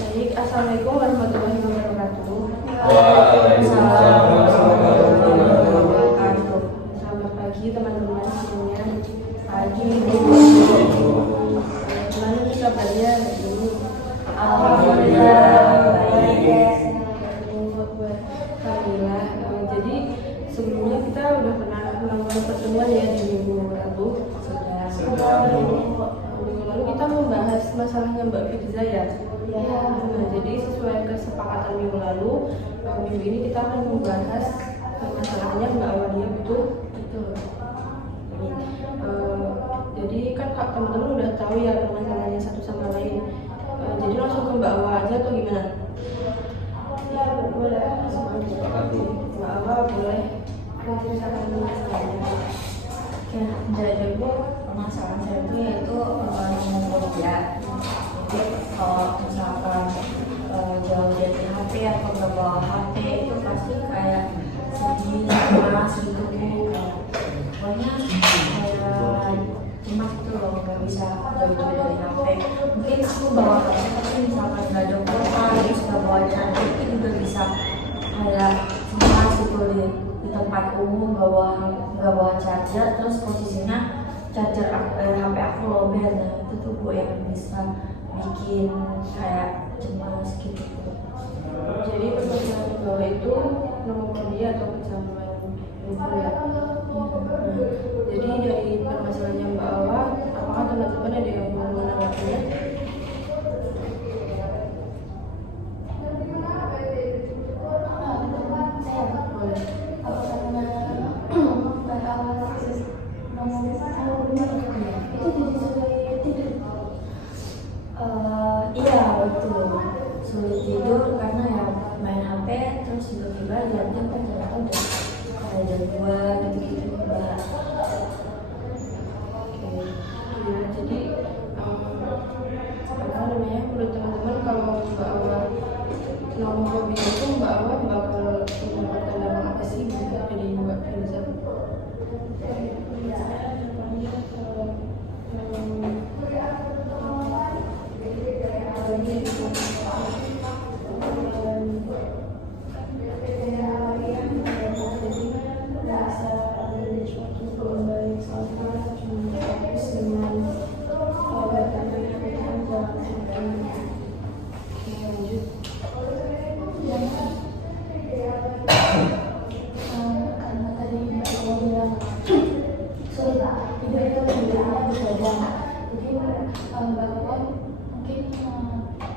Baik, assalamualaikum warahmatullahi wabarakatuh. Waalaikumsalam warahmatullahi wabarakatuh. Selamat pagi teman-teman semuanya. Pagi Bu. Gimana nih kabarnya ini? Alhamdulillah baik. Alhamdulillah. Jadi sebelumnya kita udah pernah melakukan pertemuan ya di minggu lalu. Minggu lalu kita membahas masalahnya Mbak Firza ya. Nah, jadi sesuai kesepakatan minggu lalu, minggu ini kita akan membahas masalahnya Mbak Awalia betul. Jadi kan teman-teman udah tahu ya permasalahannya satu sama lain. Jadi langsung ke Mbak Awa aja atau gimana? Ya boleh langsung aja. Mbak Awa boleh menceritakan masalahnya. Ya, jadi Bu, permasalahan saya itu yaitu homofobiya. Jadi kalau misalkan jauh dari HP atau nggak bawa HP itu pasti kayak sedih, cemas gitu Bu. Pokoknya kayak cemas itu loh, nggak bisa jauh-jauh dari HP. Mungkin aku bawa HP tapi misalkan nggak ada kuota, terus nggak bawa charger itu juga bisa kayak cemas gitu di tempat umum nggak bawa charger, terus posisinya charger HP aku lowbat. Nah itu tuh Bu yang bisa bikin kayak cemas gitu. Jadi permasalahan bawah itu nomofobia atau kecanduan ya. Jadi dari permasalahannya Mbak Awa, apakah teman-teman ada yang mau menanggapinya? Iya betul, sulit tidur karena ya main HP terus tiba-tiba lihat jam kan ternyata udah kayak jam 2 gitu-gitu Mbak. Ya, jadi apa namanya, menurut teman-teman kalau Mbak Awa nomofobia itu Mbak Awa bakal mendapatkan dampak apa sih dari Mbak Firza?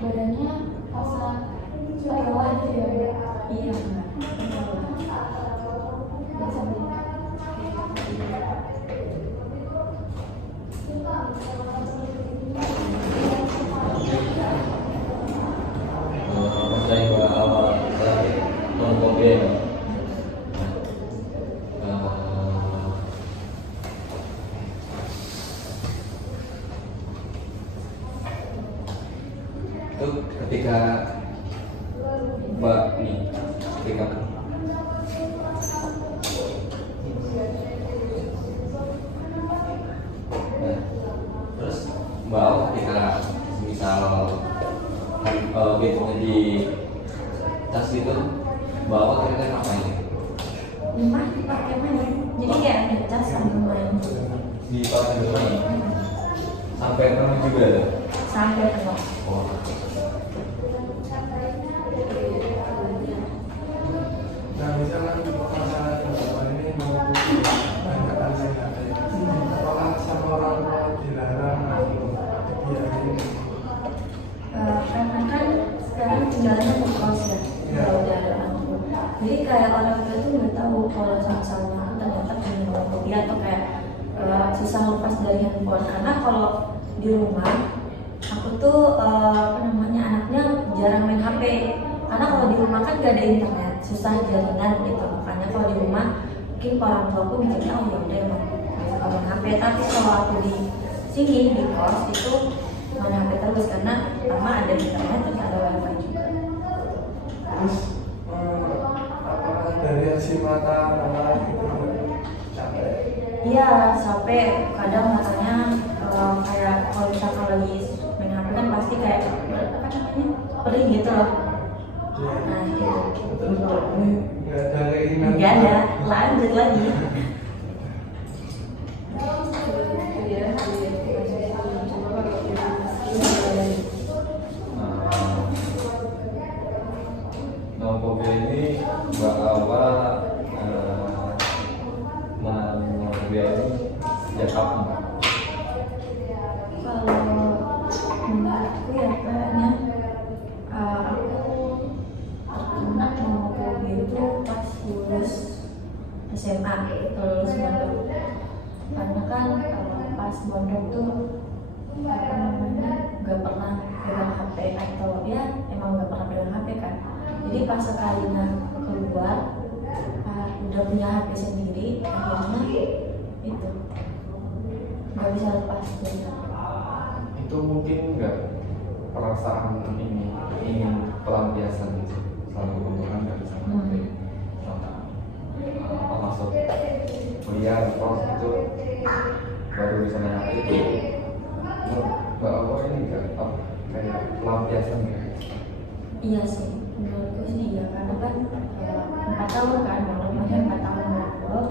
badannya rasa lelah gitu ya. Iya. Dari awal nomofobia itu ketika Mbak nih ketika terus Mbak ketika misal gitu di tas itu bawa kira-kira ngapain? Rumah dipakai main, jadi kayak ada cas sambil main. Dipakai bermain sampai penuh juga ya? Sampai penuh. Oh. Nah, misalkan masalah perempuan ini mau banyak sehat, apakah sama orang tua dilarang atau dibiarin? Karena kan sekarang tinggalnya di kos ya, kalau udah ada anak. Jadi kayak orang tua tuh nggak tahu kalau misalnya aku ternyata punya nomofobia atau kayak susah lepas dari handphone. Karena kalau di rumah aku tuh anaknya jarang main HP. Karena kalau di rumah kan gak ada internet, susah jaringan gitu. Makanya kalau di rumah mungkin orang tua aku mikirnya oh ya udah emang kalau main HP. Tapi kalau aku di sini di kos itu main HP terus karena pertama ada internet terus ada wifi juga. Terus apakah dari hasil mata itu capek? Iya, sampai kadang matanya kayak kalau misalkan lagi main HP kan pasti kayak apa namanya nyamperin gitu loh. Nah itu Terus nggak ada keinginan. nggak ada, lanjut lagi. Ya, coba kalau dia masih Nomofobia ini Mbak Awa nomofobia ini sejak kapan Mbak? Kalau menurutku ya kayaknya aku terkena nomofobia itu pas lulus SMA, lulus mondok. Karena kan pas mondok tuh apa namanya nggak pernah pegang HP atau ya emang nggak pernah pegang HP kan. Jadi pas sekalinya keluar udah punya HP sendiri, akhirnya itu nggak bisa lepas dari HP. Itu mungkin nggak perasaan ini ingin pelampiasan gitu selalu untuk kan nggak bisa ngerti apa maksud kuliah kos itu baru bisa nanya itu Mbak Awa ini nggak apa kayak pelampiasan gitu. Iya sih, menurutku sih iya karena kan 4 tahun kan, namanya 4 tahun ngobrol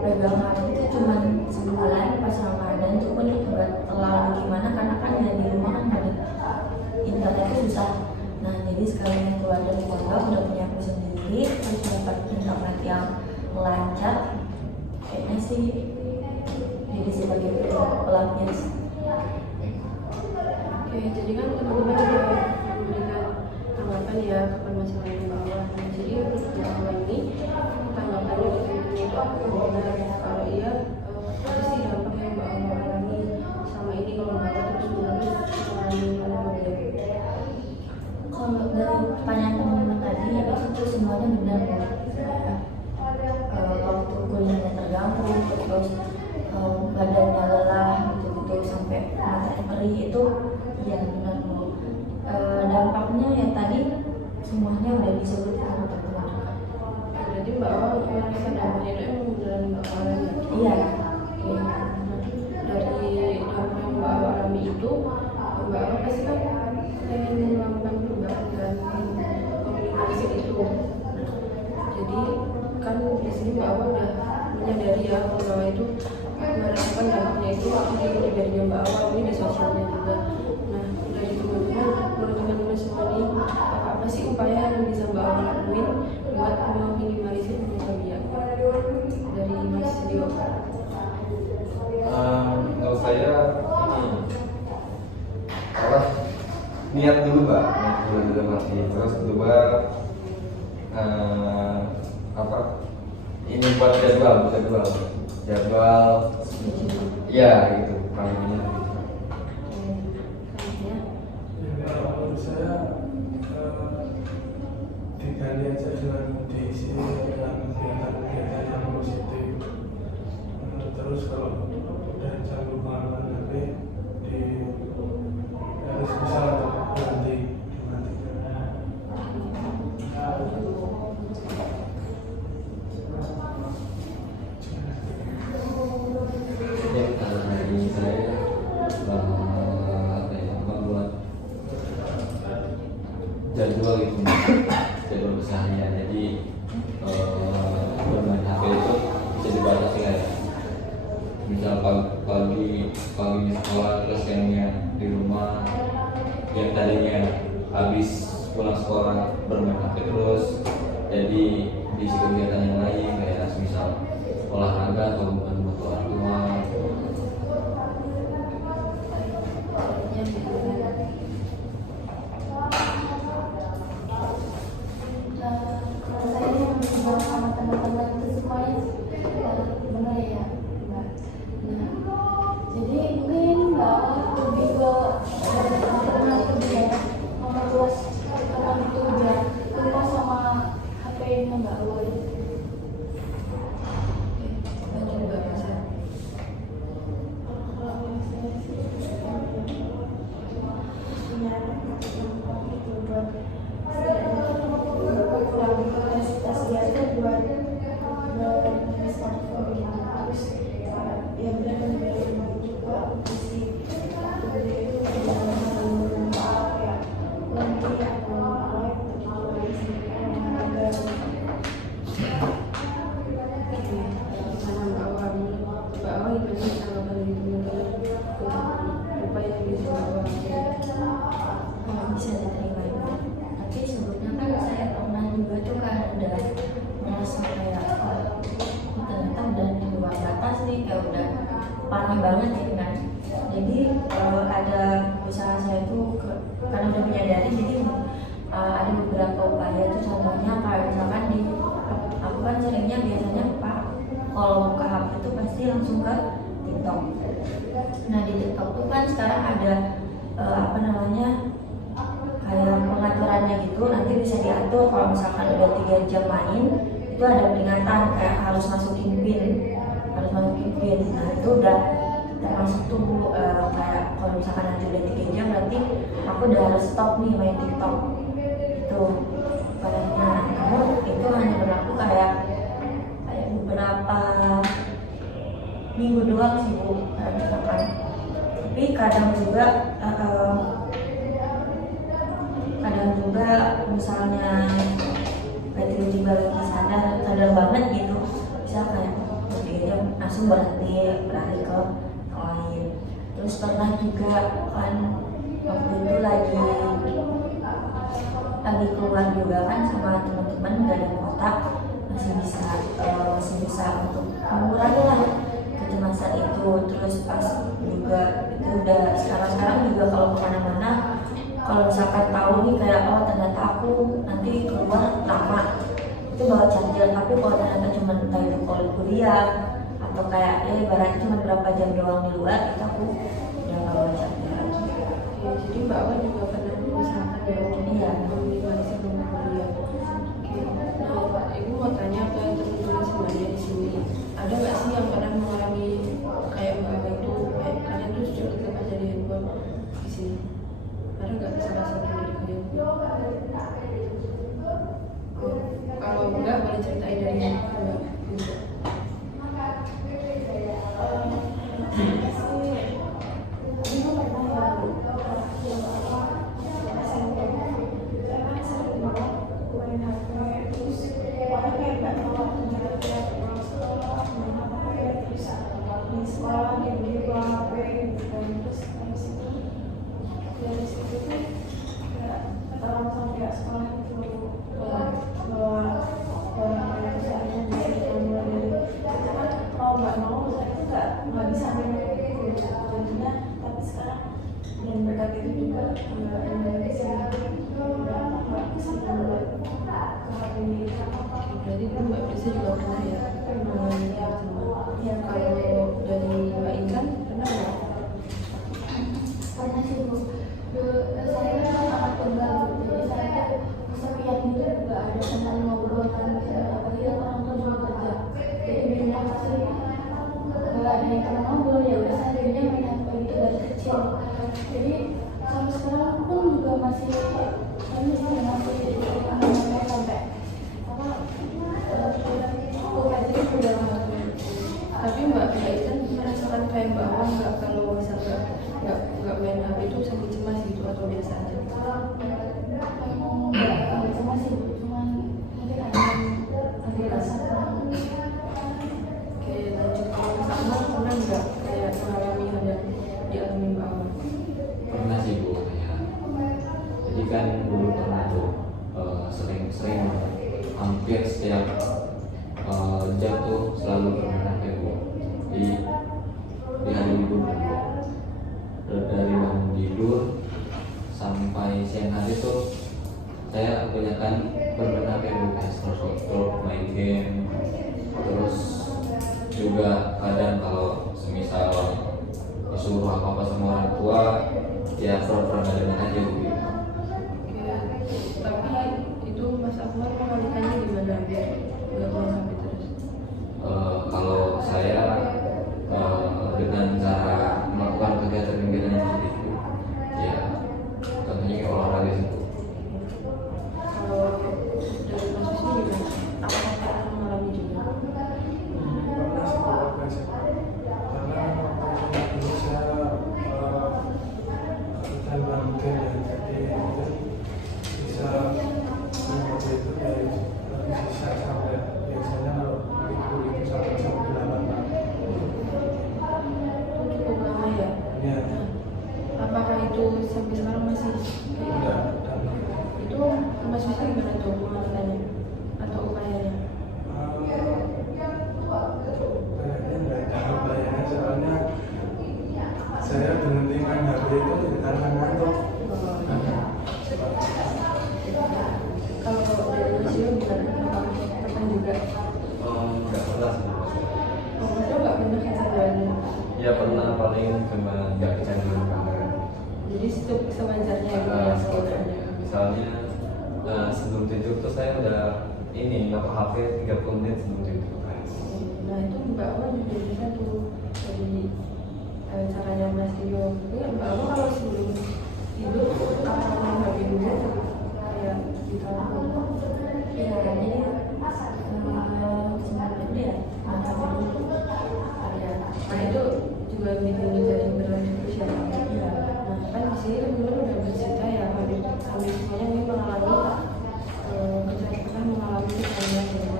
pegang HP itu cuma sebulan pas Ramadan itu pun nggak terlalu gimana karena kan ya di rumah kan ada internetnya susah. Nah jadi sekalinya keluar dari pondok udah punya HP sendiri terus dapat internet yang lancar, kayaknya sih jadi sebagai pelampias. Oke, jadi kan teman-teman juga memberikan tanggapan ya kapan masalah yang bawah. Jadi untuk bawah ini tanggapannya itu aku benar kalau iya apa sih dampak yang bawah alami selama ini kalau bawah terus menerus mengalami nomofobia. Kalau dari pertanyaan teman-teman tadi ya itu semuanya benar ya. Waktu kuliahnya terganggu, terus badannya lelah gitu-gitu sampai matanya perih itu ya benar Bu. Dampaknya ya tadi semuanya udah disebut sama teman-teman. Jadi Mbak Awa merasakan dampaknya itu emang beneran Mbak Awa alami. Iya. Oke. Dari dampak yang Mbak Awa alami itu Mbak Awa pasti kan pengen melakukan perubahan dan komunikasi itu. Jadi kan di sini Mbak Awa udah menyadari ya kalau Mbak Awa itu merasakan dampaknya itu di pribadinya Mbak Awa ini di sosialnya juga. Nah dari teman-teman, menurut teman-teman semua ini apa sih upaya yang bisa Mbak Awa lakuin buat meminimalisir nomofobia? Dari Mas Dio. Menurut saya ini apa niat dulu Mbak, niat dulu mati terus kedua apa ini buat jadwal ya gitu paling Menurut saya diganti aja dengan diisi dengan kegiatan-kegiatan yang positif. Terus kalau udah canggih pengalaman HP harus bisa berhenti. ya kalau dari saya apa ya membuat jadwal gitu jadwal keseharian jadi bermain HP itu bisa dibatasi kayak misal pagi sekolah terus yang di rumah yang tadinya habis pulang sekolah bermain HP terus jadi di kegiatan yang lain kayak misal olahraga atau membantu orang tua. Kalau saya yang ngobrol sama teman-teman itu semuanya benar ya Mbak. Nah, jadi mungkin Mbak lebih ke karena itu dia memperluas karena itu dia lupa sama HP-nya Mbak Awa. Dan juga Mas banget gitu kan. Jadi ada usaha saya tuh karena udah menyadari, jadi ada beberapa upaya tuh, contohnya kayak misalkan di aku kan seringnya biasanya Pak kalau buka HP itu pasti langsung ke TikTok. Nah di TikTok tuh kan sekarang ada apa namanya kayak pengaturannya gitu, nanti bisa diatur kalau misalkan udah 3 jam main itu ada peringatan kayak harus masukin pin. Nah itu udah termasuk tuh kayak kalau misalkan nanti udah 3 jam berarti aku udah harus stop nih main TikTok itu padahal. Namun itu hanya berlaku kayak beberapa minggu doang sih Bu, misalkan. Tapi kadang juga misalnya kayak tiba-tiba lagi sadar banget gitu, bisa kayak dia langsung berhenti beralih ke yang lain. Terus pernah juga kan waktu itu lagi keluar juga kan sama teman-teman dari kota, masih bisa untuk mengurangi lah kecemasan itu. Terus pas juga itu udah sekarang juga kalau kemana-mana, kalau misalkan tahu nih kayak ternyata aku nanti keluar lama itu bawa charger, tapi kalau ternyata cuma entah itu kalau kuliah atau kayak ibaratnya cuma berapa jam doang di luar, itu aku udah nggak bawa charger lagi. Ya, jadi Mbak Awan juga pernah mengusahakan ya untuk Iya. meminimalisir momen kuliah. Oke, nah Ibu mau tanya ke teman-teman semuanya di sini, ada nggak sih yang pernah mengalami kayak Mbak Awan itu kayak kalian tuh sejauh lepas dari handphone di sini? Ada nggak salah satu dari kalian? Kalau enggak boleh ceritain dari Mbak. Berarti itu Mbak Prisa juga pernah ya mengalami hal sama. Ya, kalau dari Mbak Intan pernah nggak? Karena sih Bu, saya kan anak tunggal, jadi saya kesepian gitu, nggak ada teman ngobrol kan, apalagi orang tua juga kerja, jadi di rumah pasti nggak ada yang teman ngobrol, ya udah saya jadinya main HP gitu dari kecil. Jadi sampai sekarang pun juga masih ini sih masih anak-anaknya sampai Tapi Mbak Intan merasakan kayak Mbak Awan nggak kalau misalnya nggak main HP itu sampai cemas gitu atau biasa aja? nggak cuma sih, cuman mungkin ada rasa Kayak lanjut kalau ke sana pernah nggak kayak mengalami hal yang dialami Mbak Awan? Pernah sih Bu, ya. Jadi kan dulu pernah tuh sering hampir setiap jam tuh selalu bermain HP Bu di hari libur. Dari bangun tidur sampai siang hari tuh saya kebanyakan bermain HP Bu, kayak scroll main game. Terus juga kadang kalau semisal disuruh apa-apa sama orang tua, ya pura-pura nggak dengar aja Bu. Kayak, tapi itu Mas Akmal mengalihkannya gimana biar nggak main HP terus? Kalau saya dengan cara melakukan kegiatan-kegiatan yang seperti itu, ya contohnya kayak olahraga sih Bu. Kalau dari Mas Wisnu gimana? Apakah pernah mengalami juga? Pernah sih, karena waktu itu dulu saya hutan bangun dan paling cuma nggak kecanduan kamera. Jadi itu sewajarnya ya sewajarnya. Misalnya sebelum tidur tuh saya udah ini nggak HP 30 menit sebelum tidur. Nah itu Mbak Awa juga bisa tuh dari caranya Mas Tio. Mbak Awa kalau sebelum tidur apa yang Mbak dulu kayak ditaruh Ya, jadi sebelum itu ya makan dulu. ya. Nah itu juga bikin jadi berlanjut usia. Iya. Nah kan di sini kan dulu udah bercerita ya habis semuanya ini mengalami kecelakaan mengalami kecelakaan gitu.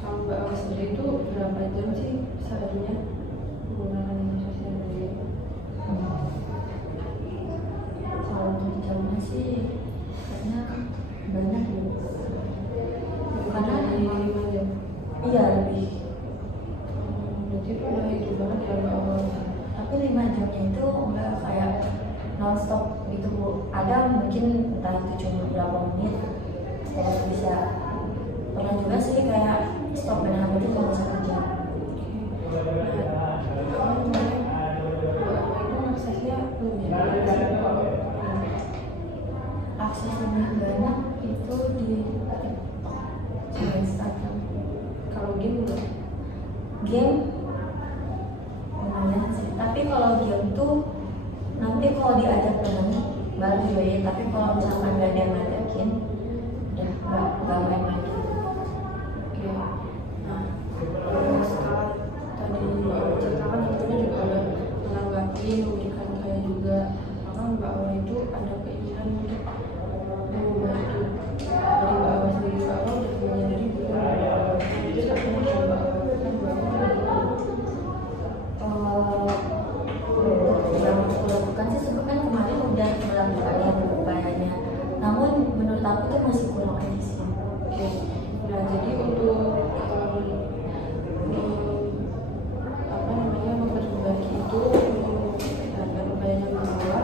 Kalau Mbak Awa sendiri itu berapa jam sih seharinya menggunakan sosial media? Kalau untuk jamnya sih kayaknya banyak ya. Karena di 5 jam. Iya lebih. Berarti itu udah itu banget ya Mbak Awa. Tapi 5 jamnya itu enggak kayak non-stop gitu Bu. Ada mungkin entah itu cuma berapa menit kalau bisa. Pernah juga sih kayak stop main HP itu cuma 1 jam. Akses lebih banyak itu di Instagram. Kalau game enggak? Game lumayan sih. Tapi kalau game tuh nanti kalau diajak temen baru join. Tapi kalau misalkan gak ada yang ngajakin ya nggak main lagi. Oke. Nah, setelah tadi ceritakan tentunya juga ada menanggapi memberikan kayak juga maka Mbak Awa itu ada keinginan untuk mengubah itu dari Mbak Awa sendiri. Mbak Awa udah menyadari bahwa itu katanya dari Mbak Awa kan Mbak Awa Untuk yang aku lakukan sih sebenarnya kemarin udah melakukan yang upayanya. Namun menurut aku tuh masih kurang efisien. oke. Nah jadi untuk apa namanya memperbaiki itu dan upayanya Mbak Awa,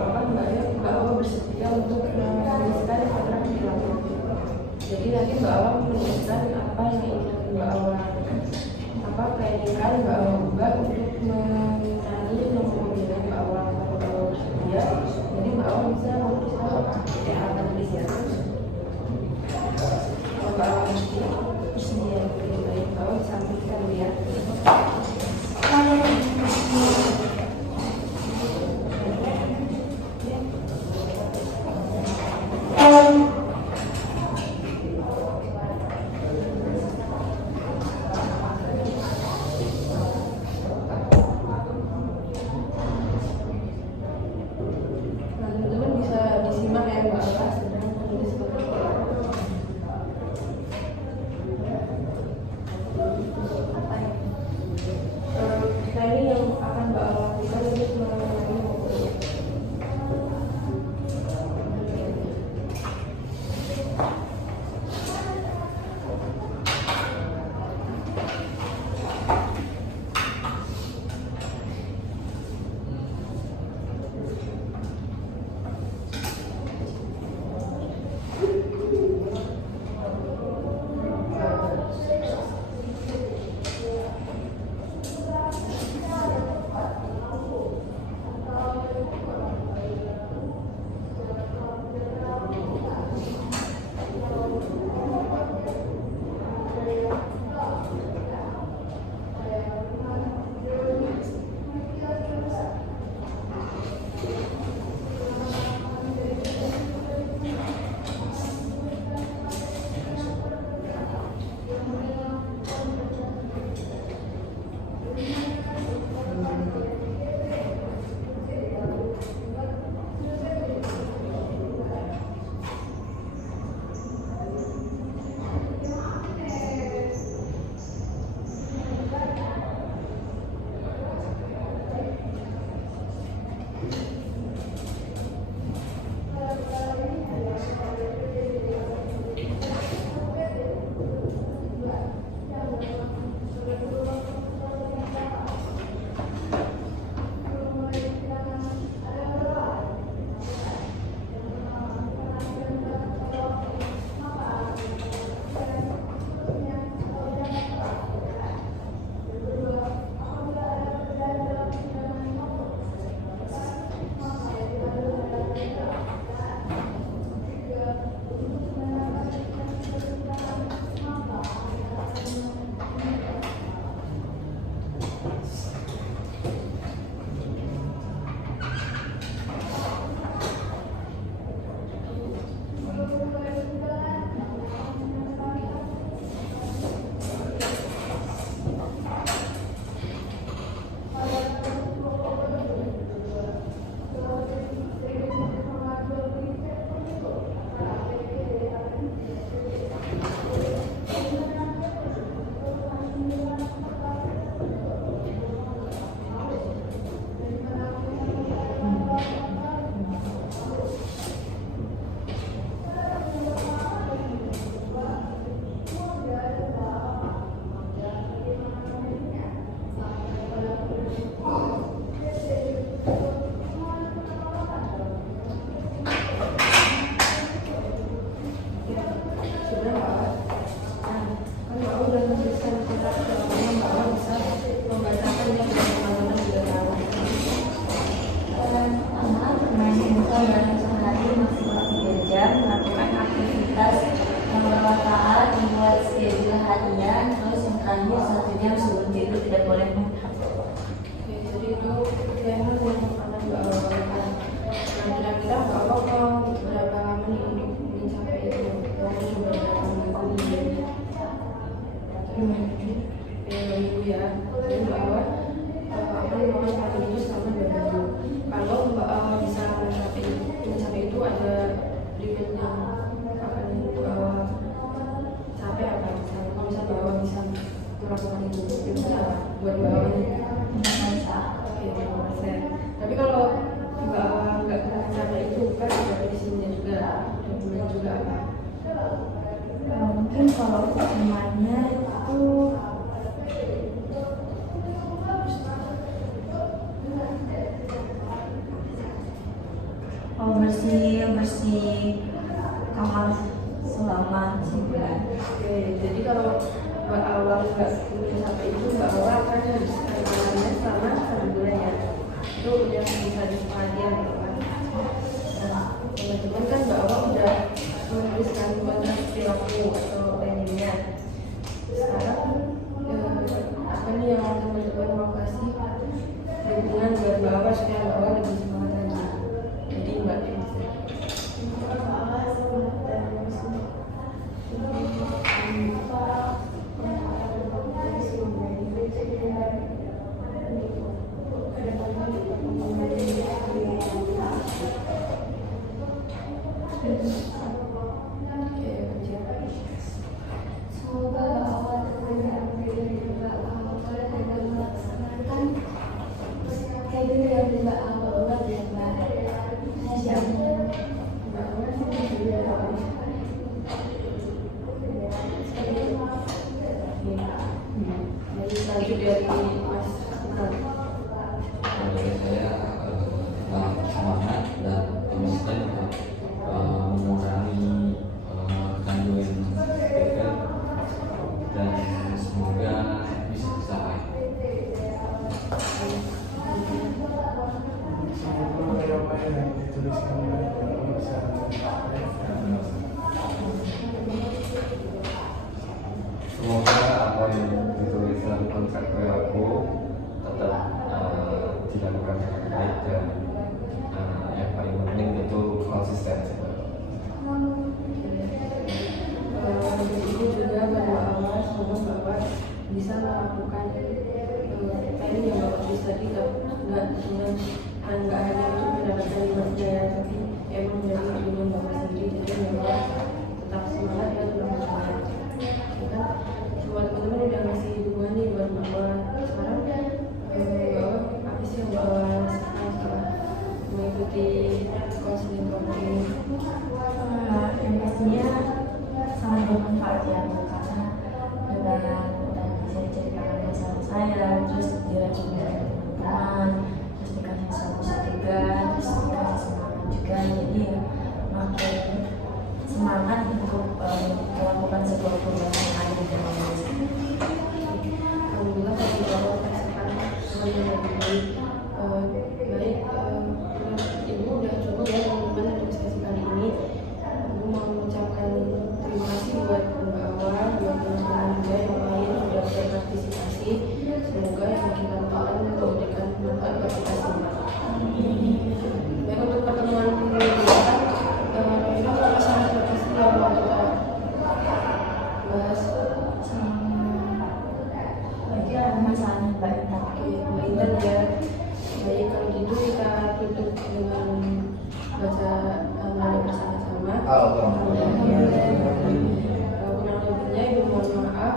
maka Mbak Awa bersedia untuk menuliskan program di lapangan. Jadi nanti Mbak Awa menuliskan apa yang ingin Mbak Awa keinginan Mbak Awa ubah untuk mengenali nomor mobilnya Mbak Awa. Kalau Mbak Awa bersedia, jadi Mbak Awa bisa menuliskan yang akan tulisnya. Kalau Mbak Awa bersedia, lebih baik Mbak Awa bisa ambilkan dulu ya. kalau hukumannya itu bersih kamar selama sebulan. Oke, jadi kalau Mbak Awal nggak punya HP itu, Mbak Awal akan habiskan kamarnya selama sebulan ya. Itu udah bisa disepakatian gitu kan. Nah, teman-teman kan Mbak Awal udah menuliskan kontrak perilaku atau planningnya. Sekarang apa nih yang teman-teman mau kasih dukungan buat Mbak Awal supaya Mbak Awal lebih semangat lagi. Jadi Mbak Fitri. Semoga awal dalam melaksanakan schedule yang tidak awal ya Mbak. Siap. Jadi lanjut dari Mas Imran. Kalau dari saya tetap semangat dan konsisten untuk mengurangi kandungan BPL dan semoga bisa tercapai. Semoga apa yang dituliskan oleh Bapak bisa tercapai. Semoga apa yang ditulis dalam kontrak perilaku tetap dilakukan dengan baik dan yang paling penting itu konsisten. Ini juga bahwa awal semoga Bapak bisa melakukan planning yang Bapak tulis tadi nggak hanya untuk mendapatkan ibadah ya, tapi emang dari tujuan Bapak sendiri. Jadi Bapak tetap semangat dan melakukannya. Ya kan? Semua teman-teman udah ngasih dukungan nih buat Bapak. Sekarang Bapak apa sih yang Bapak rasakan setelah mengikuti konseling Bapak ini? Yang pastinya sangat bermanfaat ya, karena udah bisa diceritakan masalah saya, terus direspon dari teman-teman, terus dikasih solusi juga, terus dikasih semangat juga. Jadi ya makin semangat untuk melakukan sebuah perubahan yang ada di dalam diri. Alhamdulillah kalau Bapak merasakan teman yang lebih baik. Ibu udah cukup ya teman-teman untuk sesi kali ini. Ibu mau mengucapkan terima kasih buat Mbak Awal, buat teman-teman juga yang lain sudah berpartisipasi. Semoga semakin teman-teman memberikan manfaat buat kita semua. Baik, untuk pertemuan kita, kita masalah apa sih yang mau kita bahas? Jadi ada masalahnya Mbak Intan. Oke, Mbak Intan ya. Baik, kalau gitu kita tutup dengan baca nada bersama-sama. Kurang lebihnya Ibu mohon maaf.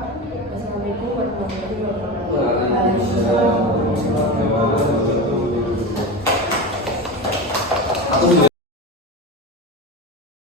Wassalamualaikum warahmatullahi wabarakatuh.